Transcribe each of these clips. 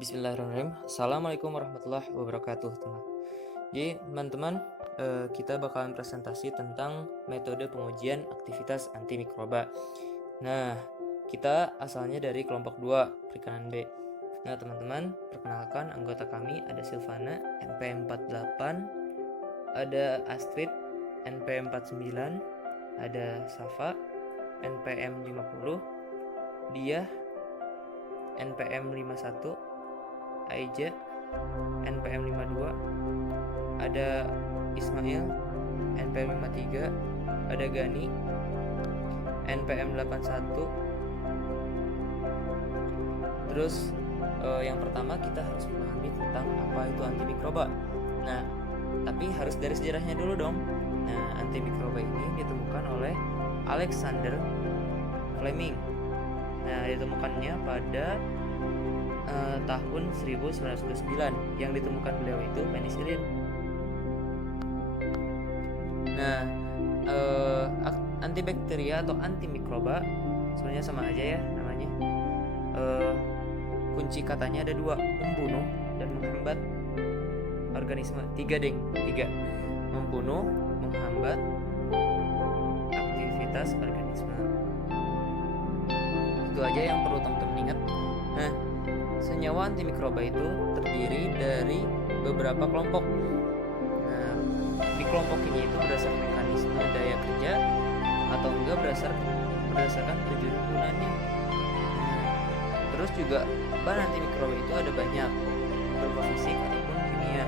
Bismillahirrahmanirrahim. Assalamualaikum warahmatullahi wabarakatuh, teman. Jadi, teman-teman, kita bakalan presentasi tentang metode pengujian aktivitas antimikroba. Nah, kita asalnya dari kelompok 2, perikanan B. Nah, teman-teman, perkenalkan anggota kami ada Silvana, NPM 48, ada Astrid, NPM 49, ada Safa, NPM 50, Diah, NPM 51, Aija, NPM 52, ada Ismail, NPM 53, ada Gani, NPM 81. Terus yang pertama kita harus memahami tentang apa itu antimikroba. Nah, tapi harus dari sejarahnya dulu dong. Nah, antimikroba ini ditemukan oleh Alexander Fleming. Nah, ditemukannya pada tahun 1909. Yang ditemukan beliau itu penisilin. Nah, antibakteria atau antimikroba sebenarnya sama aja ya namanya. Kunci katanya ada 2, membunuh dan menghambat organisme. 3. Membunuh, menghambat aktivitas organisme. Itu aja yang perlu teman-teman ingat. Nah, senyawa antimikroba itu terdiri dari beberapa kelompok. Nah, di kelompok ini itu berdasarkan mekanisme daya kerja atau enggak berdasarkan tujuan gunanya. Terus juga bahan antimikroba itu ada banyak, berupa fisik ataupun kimia.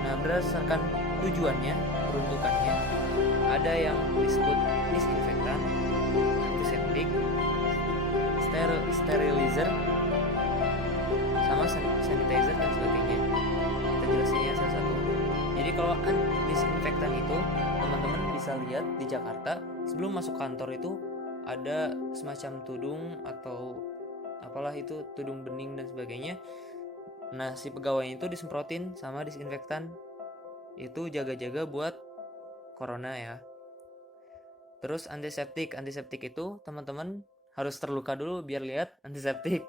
Nah, berdasarkan tujuannya, peruntukannya, ada yang disebut disinfektan, antiseptik, sterilizer, sama sanitizer dan sebagainya. Kita jelasin ya satu-satu. Jadi kalau disinfektan itu teman-teman bisa lihat di Jakarta sebelum masuk kantor itu ada semacam tudung atau apalah itu, tudung bening dan sebagainya. Nah, si pegawainya itu disemprotin sama disinfektan. Itu jaga-jaga buat corona ya. Terus antiseptik itu teman-teman harus terluka dulu biar lihat antiseptik.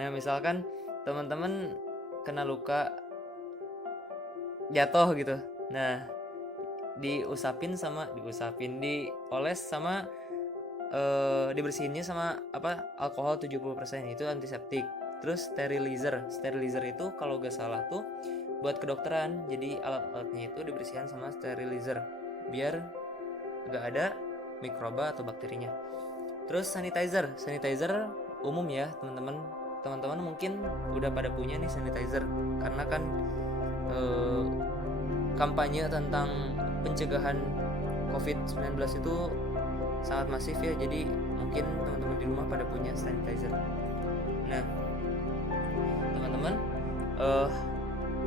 Nah, misalkan teman-teman kena luka jatuh gitu. Nah, dioles sama dibersihinnya sama alkohol 70%, itu antiseptik. Terus sterilizer itu kalau gak salah tuh buat kedokteran. Jadi alat-alatnya itu dibersihkan sama sterilizer biar gak ada mikroba atau bakterinya. Terus sanitizer umum ya teman-teman mungkin udah pada punya nih sanitizer, karena kan kampanye tentang pencegahan COVID-19 itu sangat masif ya, jadi mungkin teman-teman di rumah pada punya sanitizer. Nah, teman-teman,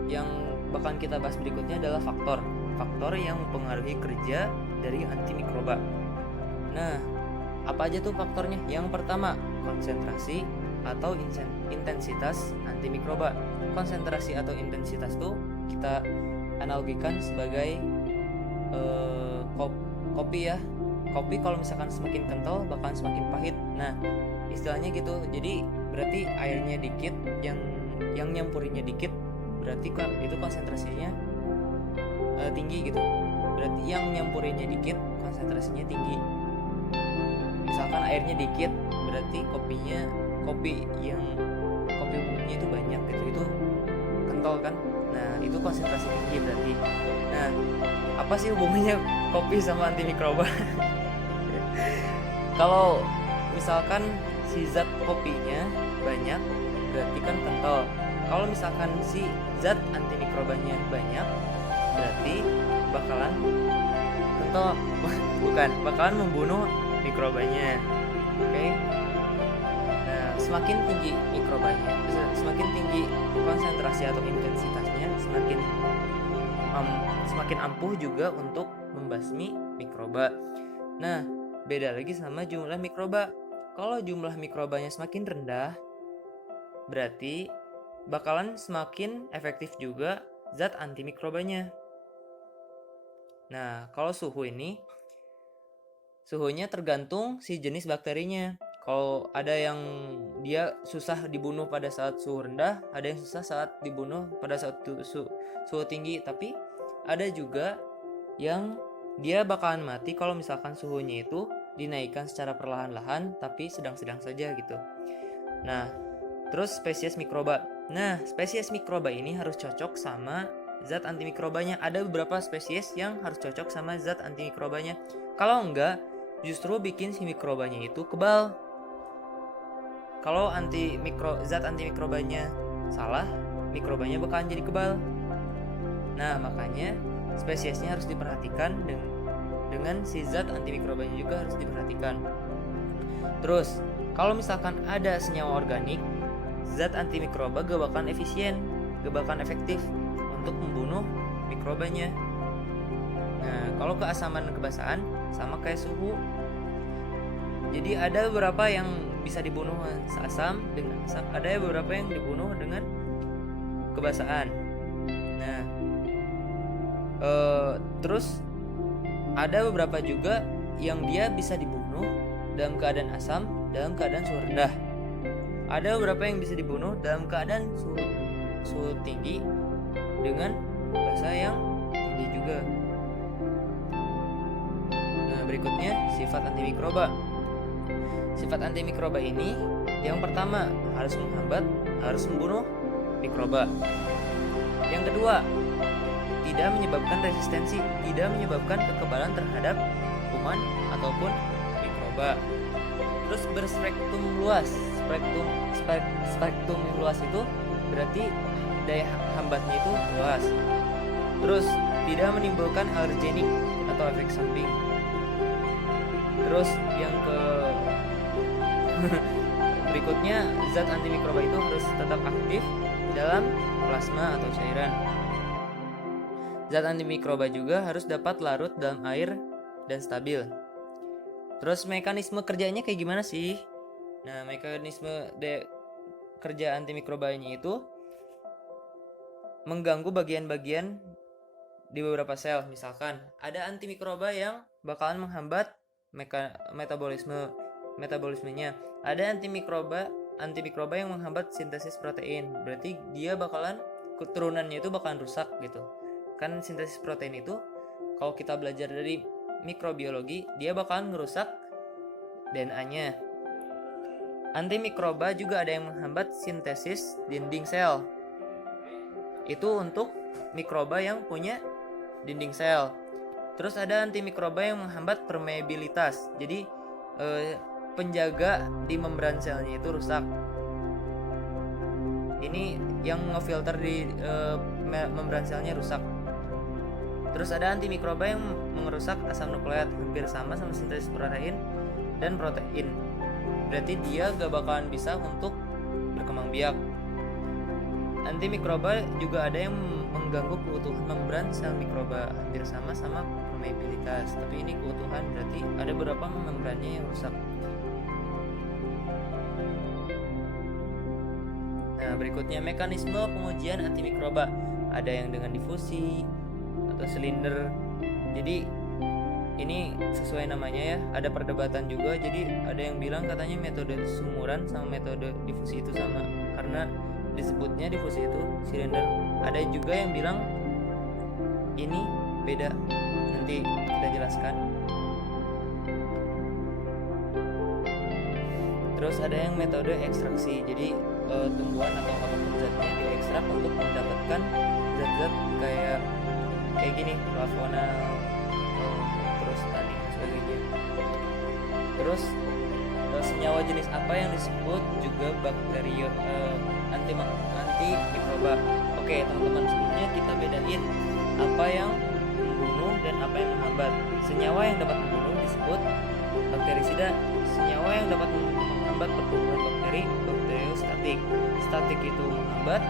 yang bakalan kita bahas berikutnya adalah faktor yang mempengaruhi kerja dari antimikroba. Nah, apa aja tuh faktornya? Yang pertama, konsentrasi atau intensitas antimikroba. Konsentrasi atau intensitas tuh kita analogikan sebagai kopi ya. Kopi kalau misalkan semakin kental bakalan semakin pahit. Nah, istilahnya gitu. Jadi berarti airnya dikit, yang nyampurinnya dikit, berarti kan itu konsentrasinya tinggi gitu. Berarti yang nyampurinnya dikit, konsentrasinya tinggi. Misalkan airnya dikit, berarti kopi bubuknya itu banyak gitu, itu kental kan. Nah, itu konsentrasi tinggi berarti. Nah, apa sih hubungannya kopi sama antimikroba? Kalau misalkan si zat kopinya banyak, berarti kan kental. Kalau misalkan si zat antimikrobanya banyak, berarti bakalan kental. Bakalan membunuh mikrobanya. Oke. Nah, semakin tinggi mikrobanya, semakin tinggi konsentrasi atau intensitasnya, semakin ampuh juga untuk membasmi mikroba. Nah, beda lagi sama jumlah mikroba. Kalau jumlah mikrobanya semakin rendah, berarti bakalan semakin efektif juga zat antimikrobanya. Nah, kalau suhunya tergantung si jenis bakterinya. Kalau ada yang dia susah dibunuh pada saat suhu rendah, ada yang susah saat dibunuh pada saat suhu tinggi. Tapi ada juga yang dia bakalan mati kalau misalkan suhunya itu dinaikkan secara perlahan-lahan tapi sedang-sedang saja gitu. Nah, terus spesies mikroba. Nah, spesies mikroba ini harus cocok sama zat antimikrobanya. Ada beberapa spesies yang harus cocok sama zat antimikrobanya. Kalau enggak, justru bikin si mikrobanya itu kebal. Kalau zat antimikrobanya salah, mikrobanya bakalan jadi kebal. Nah, makanya spesiesnya harus diperhatikan dengan si zat antimikrobanya juga harus diperhatikan. Terus, kalau misalkan ada senyawa organik, zat antimikroba gak bakalan efisien, gak bakalan efektif untuk membunuh mikrobanya. Nah, kalau keasaman dan kebasaan sama kayak suhu. Jadi ada beberapa yang bisa dibunuh asam dengan asam, ada beberapa yang dibunuh dengan kebasaan. Nah, terus ada beberapa juga yang dia bisa dibunuh dalam keadaan asam, dalam keadaan suhu rendah. Ada beberapa yang bisa dibunuh dalam keadaan suhu tinggi dengan basa yang tinggi juga. Nah, berikutnya sifat antimikroba. Sifat antimikroba ini yang pertama harus menghambat, harus membunuh mikroba. Yang kedua, tidak menyebabkan resistensi, tidak menyebabkan kekebalan terhadap kuman ataupun mikroba. Terus berspektrum luas. Spektrum luas itu berarti daya hambatnya itu luas. Terus tidak menimbulkan alergenik atau efek samping. Terus yang berikutnya, zat antimikroba itu harus tetap aktif dalam plasma atau cairan. Zat antimikroba juga harus dapat larut dalam air dan stabil. Terus mekanisme kerjanya kayak gimana sih? Nah, mekanisme kerja antimikrobanya itu mengganggu bagian-bagian di beberapa sel. Misalkan ada antimikroba yang bakalan menghambat metabolismenya. Ada antimikroba yang menghambat sintesis protein. Berarti dia bakalan keturunannya itu bakalan rusak gitu. Kan sintesis protein itu kalau kita belajar dari mikrobiologi, dia bakalan ngerusak DNA-nya. Antimikroba juga ada yang menghambat sintesis dinding sel. Itu untuk mikroba yang punya dinding sel. Terus ada antimikroba yang menghambat permeabilitas. Jadi penjaga di membran selnya itu rusak. Ini yang ngefilter di membran selnya rusak. Terus ada antimikroba yang merusak asam nukleat, hampir sama sintesis protein dan protein. Berarti dia gak bakalan bisa untuk berkembang biak. Antimikroba juga ada yang mengganggu keutuhan membran sel mikroba, hampir sama permeabilitas. Tapi ini keutuhan, berarti ada beberapa membrannya yang rusak. Nah, berikutnya mekanisme pengujian antimikroba. Ada yang dengan difusi atau silinder. Jadi ini sesuai namanya ya, ada perdebatan juga. Jadi ada yang bilang katanya metode sumuran sama metode difusi itu sama karena disebutnya difusi itu silinder. Ada juga yang bilang ini beda. Nanti kita jelaskan. Terus ada yang metode ekstraksi. Jadi tumbuhan atau apapun zatnya diekstrak untuk mendapatkan zat-zat kayak gini, flavonal, terus tanin dan sebagainya. Terus senyawa jenis apa yang disebut juga antimikroba. Oke teman-teman, sebelumnya kita bedain apa yang membunuh dan apa yang menghambat. Senyawa yang dapat membunuh disebut bakterisida. Senyawa yang dapat menghambat pertumbuhan bakteri, bakteriostatik. Statik itu menghambat,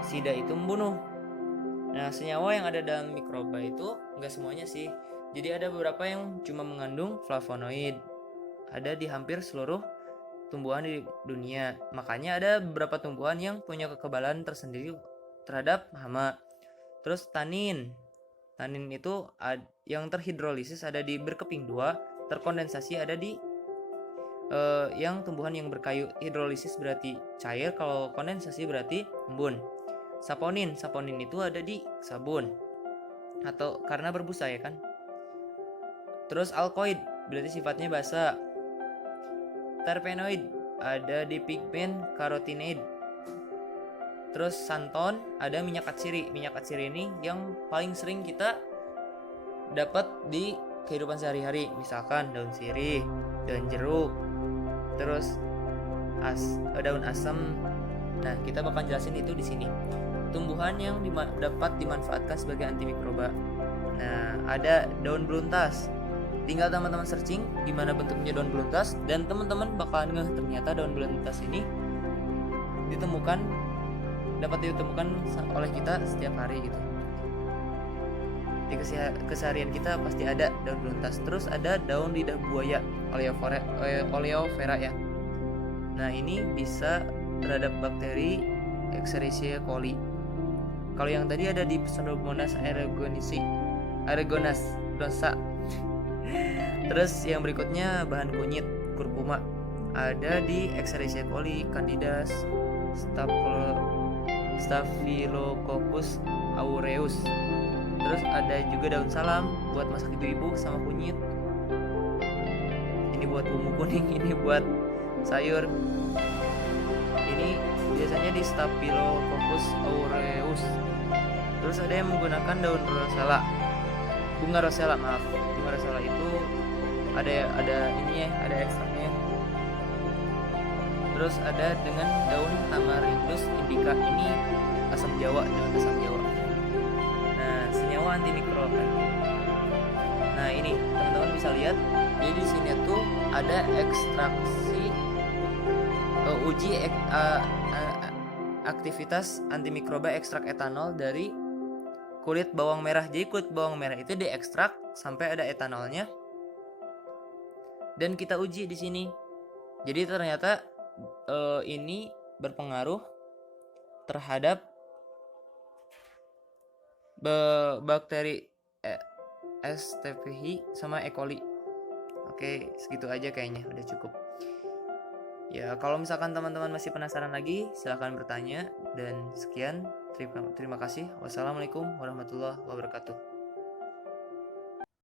sida itu membunuh. Nah, senyawa yang ada dalam mikroba itu enggak semuanya sih. Jadi ada beberapa yang cuma mengandung flavonoid. Ada di hampir seluruh tumbuhan di dunia. Makanya ada beberapa tumbuhan yang punya kekebalan tersendiri terhadap hama. Terus tanin. Tanin itu yang terhidrolisis ada di berkeping 2, terkondensasi ada di yang tumbuhan yang berkayu. Hidrolisis berarti cair, kalau kondensasi berarti embun. Saponin itu ada di sabun atau karena berbusa ya kan. Terus alkoid berarti sifatnya basa. Terpenoid ada di pigmen carotenoid. Terus santon ada minyak atsiri. Minyak atsiri ini yang paling sering kita dapat di kehidupan sehari-hari, misalkan daun sirih, daun jeruk, terus daun asam. Nah, kita bakal jelasin itu di sini. Tumbuhan yang dapat dimanfaatkan sebagai antimikroba. Nah, ada daun beluntas. Tinggal teman-teman searching gimana bentuknya daun beluntas dan teman-teman bakalan ngeh ternyata daun beluntas ini dapat ditemukan oleh kita setiap hari gitu. Di keseharian kita pasti ada daun beluntas. Terus ada daun lidah buaya, oleifera ya. Nah, ini bisa terhadap bakteri Escherichia coli. Kalau yang tadi ada di Pseudomonas aerogonas dosa. Terus yang berikutnya bahan kunyit, kurkuma. Ada di Escherichia coli, Candida, Staphylococcus aureus. Terus ada juga daun salam buat masak ibu-ibu sama kunyit. Ini buat bumbu kuning, ini buat sayur. Ini biasanya di Staphylococcus aureus. Terus ada yang menggunakan daun bunga rosella itu ada ininya, ada ekstraknya. Terus ada dengan daun Tamarindus indica, ini daun asam Jawa. Nah, senyawa antimikroba. Nah, ini teman-teman bisa lihat. Jadi di sini tuh ada ekstraksi aktivitas antimikroba ekstrak etanol dari kulit bawang merah. Jadi kulit bawang merah itu diekstrak sampai ada etanolnya dan kita uji di sini. Jadi ternyata ini berpengaruh terhadap bakteri STPI sama E. coli. Oke, segitu aja kayaknya udah cukup. Ya, kalau misalkan teman-teman masih penasaran lagi, silahkan bertanya. Dan sekian, terima kasih. Wassalamualaikum warahmatullahi wabarakatuh.